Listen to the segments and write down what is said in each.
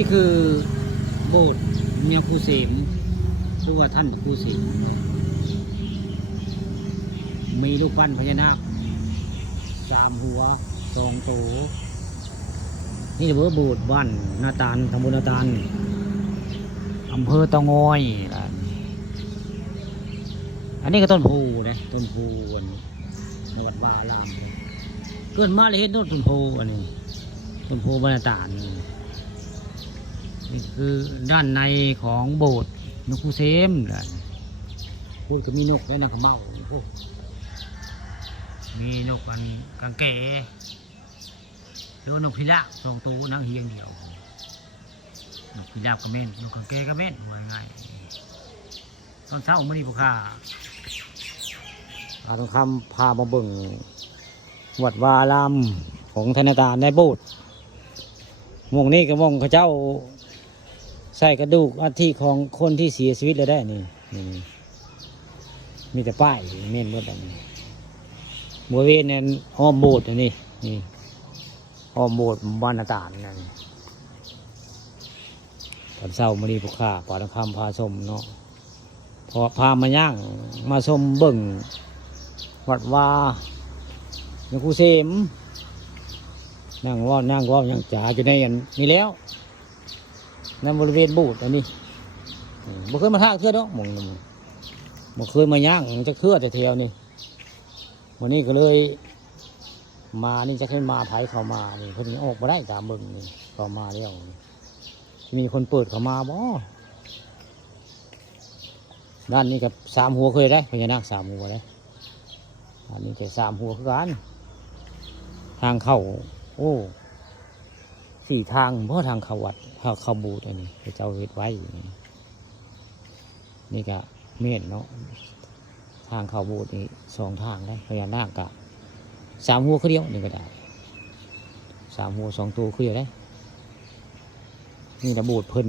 นี่คือโบสถ์เมียงภูเสมผู้ว่าท่านภูเสมมีรูปปั้นพญานาค3 หัว2 โตนี่เบอร์โบสถ์บ้านนาตาลตำบลนาตาลอำเภอเตางอยอันนี้ก็ต้นโพนะต้นโพวันในวัดวาอารามเกินมาเลยเห็นต้นโพอันนี้ต้นโพบ้านนาตาลนี่คือด้านในของโบสถ์นกภูเสมพูดก็มีนกและนกกระเมามีนกกันกางเกหรือนกพิราบ2 ตัวนั่งเฮียงเดียวนกพิราบก็แม่นนกกางเกก็แม่นง่ายๆตอนเช้ามื่อนี้พ่อข้าทองคำพามาเบิ่งวัดวาอารามของธนาคารในโบสถ์หม่องนี้ก็หม่องเขาเจ้าใส่กระดูกอัฐิของคนที่เสียชีวิตแล้วได้นี่มีแต่ป้ายเม่นหมดอันนี้บริเวณนั้นอ้อมโบสถ์อันนี้นี่อ้อมโบสถ์บ้านนาตาลนั่นตอนเช้ามื่อนี้พ่อข้าปาทองคำพาชมเนาะพอพามาย่างมาชมเบิ่งวัดวาหลวงปู่เสมนั่งว่ายังจ่าอยู่ในอันนี้แล้วนั่นบริเวณโบสถ์อันนี้บ่เคยมาท่าเครือดอกมองบ่เคยมาย่างจะเครือแต่เที่ยวนี่วันนี้ก็เลยมานี่จะให้มาไผเข้ามานี่เพิ่นออกมาได้ตามเบิ่งนี่เข้ามาแล้วมีคนเปิดเข้ามาบ่ด้านนี้กับ3 หัวเคยได้พญานาค3 หัวได้อันนี้แค่3 หัวคือกันทางเข้าโอ้4 ทางเพราะทางเข้าวัดเข้าโบสถ์อันนี้พระเจ้าเฮ็ดไว้นี่ก็เม่นเนาะทางเข้าโบสถ์นี่2 ทางได้พญานาคกับ3 หัวคือเดียวนี่ก็ได้3 หัว2 ตัวคือเดียวได้นี่นะโบสถ์เพิ่น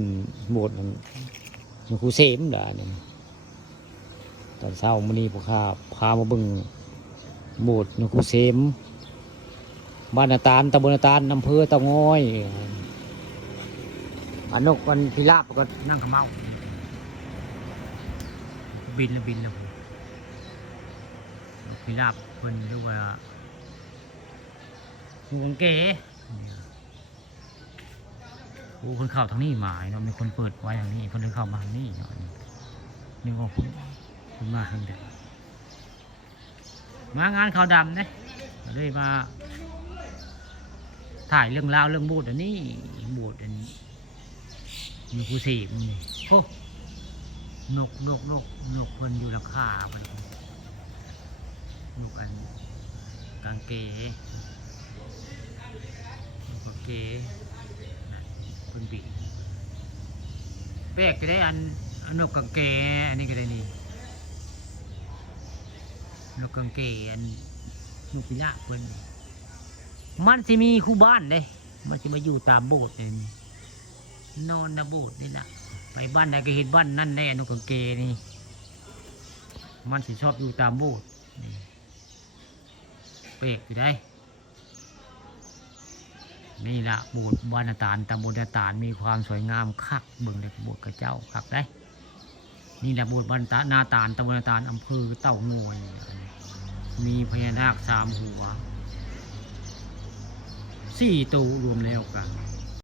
โบสถ์มันหลวงปู่เสมล่ะนี่ตอนเช้ามื้อนี้พ่อข้าพามาเบิ่งโบสถ์หลวงปู่เสมบ้านนาตาลตำบลนาตาลอำเภอเตางอยอันนกมันพิราบก็นั่งขมเมาบินแล้วพิราบเพิ่นเรียกว่าหูกังเก๋โอ้คนเข้าทางนี้มาเนาะมีคนเปิดไว้ทางนี้คนเดินเข้ามาทางนี้เนาะนี่ก็คุณมาทางเด็กมางานขาวดำเนี่ยเลยมาถ่ายเรื่องราวเรื่องโบสถ์อันนี้โบสถ์อันนี้มีผู้สีโอ้นกคนอยู่ราคาไปนกอันกางเกนกกางเกเป็นปีเป๊กก็ได้อันนกกางเกอันนี้ก็ได้นี่นกกางเกอันนกพิราบเพิ่นมันจะมีคู่บ้านเลยมันจะมาอยู่ตามโบสถ์เลยนอนนะโบสถ์นี่นะไปบ้านไหนก็เห็นบ้านนั่นแน่นกกางเกนี่มันสิชอบอยู่ตามโบสถ์เปกอยู่ได้นี่ละโบสถ์บ้านนาตาลตำบลนาตาลมีความสวยงามคักเบิ่งเลยโบสถ์กระเจ้าคักได้นี่แหละโบสถ์บ้านนาตาลตำบลนาตาลอำเภอเต่างอยมีพญานาค3 หัว4 ตัวรวมแล้วกัน